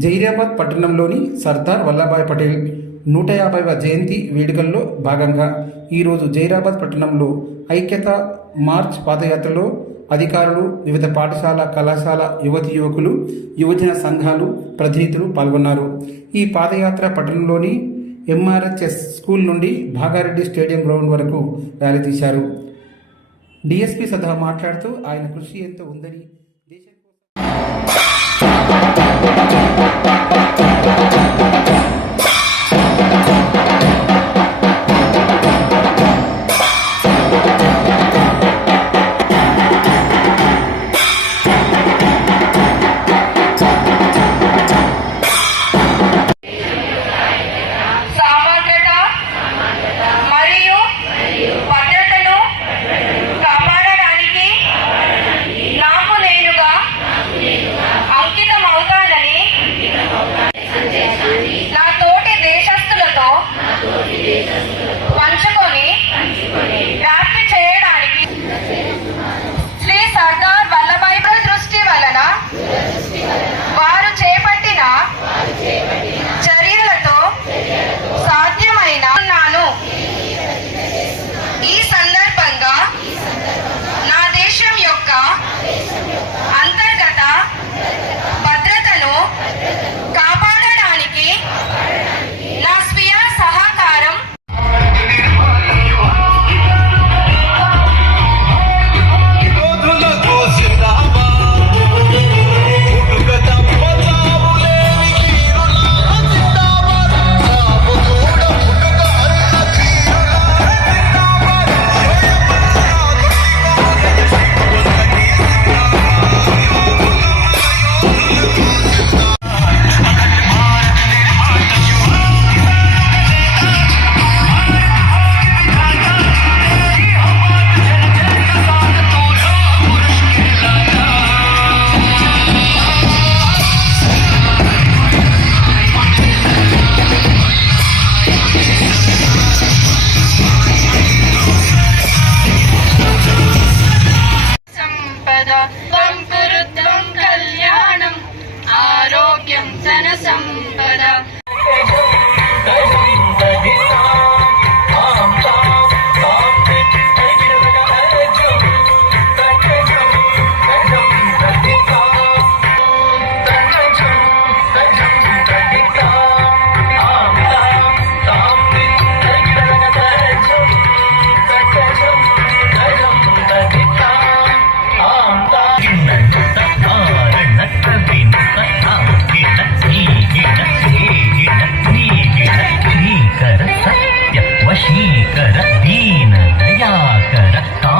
జైరాబాద్ పట్టణంలోని సర్దార్ వల్లభాయ్ పటేల్ నూట యాభైవ జయంతి వేడుకల్లో భాగంగా ఈరోజు జైరాబాద్ పట్టణంలో ఐక్యత మార్చ్ పాదయాత్రలో అధికారులు వివిధ పాఠశాల కళాశాల యువతి యువకులు యువజన సంఘాలు ప్రతినిధులు పాల్గొన్నారు. ఈ పాదయాత్ర పట్టణంలోని ఎంఆర్హెచ్ఎస్ స్కూల్ నుండి భాగారెడ్డి స్టేడియం గ్రౌండ్ వరకు ర్యాలీ తీశారు. డిఎస్పీ సదా మాట్లాడుతూ ఆయన కృషి ఎంతో ఉందని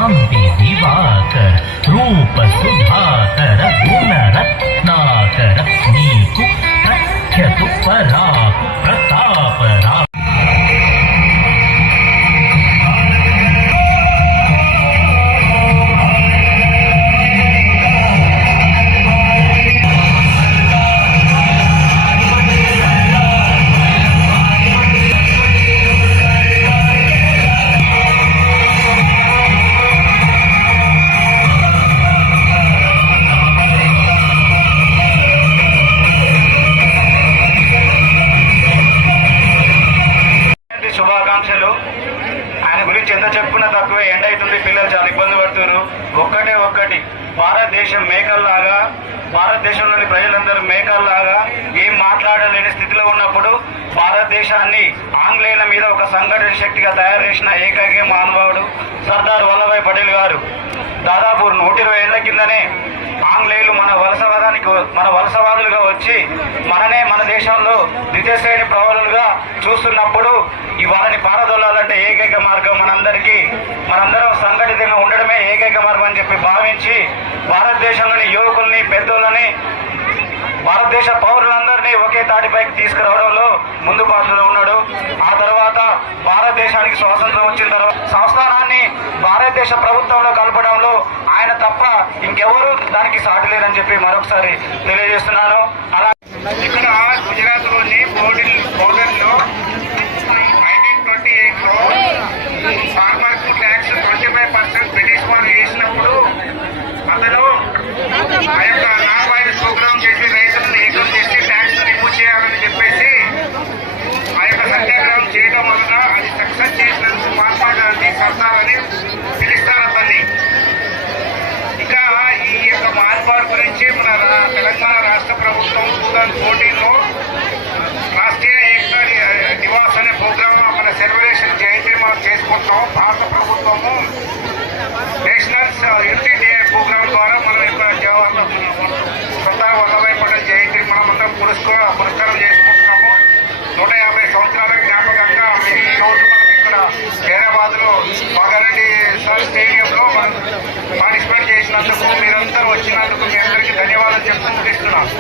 काम विधि बात रूप सुधाकर। భారతదేశం మేకల్లాగా భారతదేశంలోని ప్రజలందరూ మేకల్లాగా ఏం మాట్లాడలేని స్థితిలో ఉన్నప్పుడు భారతదేశాన్ని ఆంగ్లేయుల మీద ఒక సంఘటన శక్తిగా తయారు చేసిన ఏకైక మహానుభావుడు సర్దార్ వల్లభాయ్ పటేల్ గారు. దాదాపు నూట ఇరవై ఏళ్ళ కిందనే ఆంగ్లేయులు మన వలసవాదానికి మన వలసవాదులుగా వచ్చి మననే మన దేశంలో ద్వితీయ శ్రేణి ప్రవలుగా చూస్తున్నప్పుడు ఈ వాళ్ళని పారదొల్లాలంటే ఏకైక మార్గం మనందరికీ మనందరం సంఘటితంగా ఉండడమే ఏకైక మార్గం అని చెప్పి భావించి భారతదేశంలోని యువకుల్ని పెద్దోళ్ళని భారతదేశ పౌరులందరినీ ఒకే తాటిపైకి తీసుకురావడంలో ముందు పాత్రలో ఉన్నాడు. ఆ తర్వాత భారతదేశానికి స్వాతంత్రం వచ్చిన తర్వాత సంస్థానాన్ని భారతదేశ ప్రభుత్వంలో కలపడంలో ఆయన తప్ప ఇంకెవరు దానికి సాటి లేదని చెప్పి మరొకసారి తెలియజేస్తున్నాను. అలా ఇక్కడ గుజరాత్ థౌజండ్ ఫోర్టీన్లో రాష్ట్రీయ ఏకతా నివాస్ అనే ప్రోగ్రామ్ మన సెలబ్రేషన్ జయంతిని మనం చేసుకుంటాం భారత ప్రభుత్వము నేషనల్ యూనిటీ డే ప్రోగ్రామ్ ద్వారా మనం ఇక్కడ జవహర్లాల్ సర్దార్ వల్లభాయ్ పటేల్ జయంతిని మనం అందరం పురస్కార పురస్కారం చేసుకుంటున్నాము. నూట యాభై సంవత్సరాల జ్ఞాపకంగా ఈ రోజు మనం ఇక్కడ హైదరాబాద్లో బాగారెడ్డి సార్ స్టేడియంలో మనం పార్టిసిపేట్ చేసినందుకు మీరందరూ వచ్చినందుకు మీ అందరికీ ధన్యవాదాలు చెప్తూ ముగిస్తున్నాను.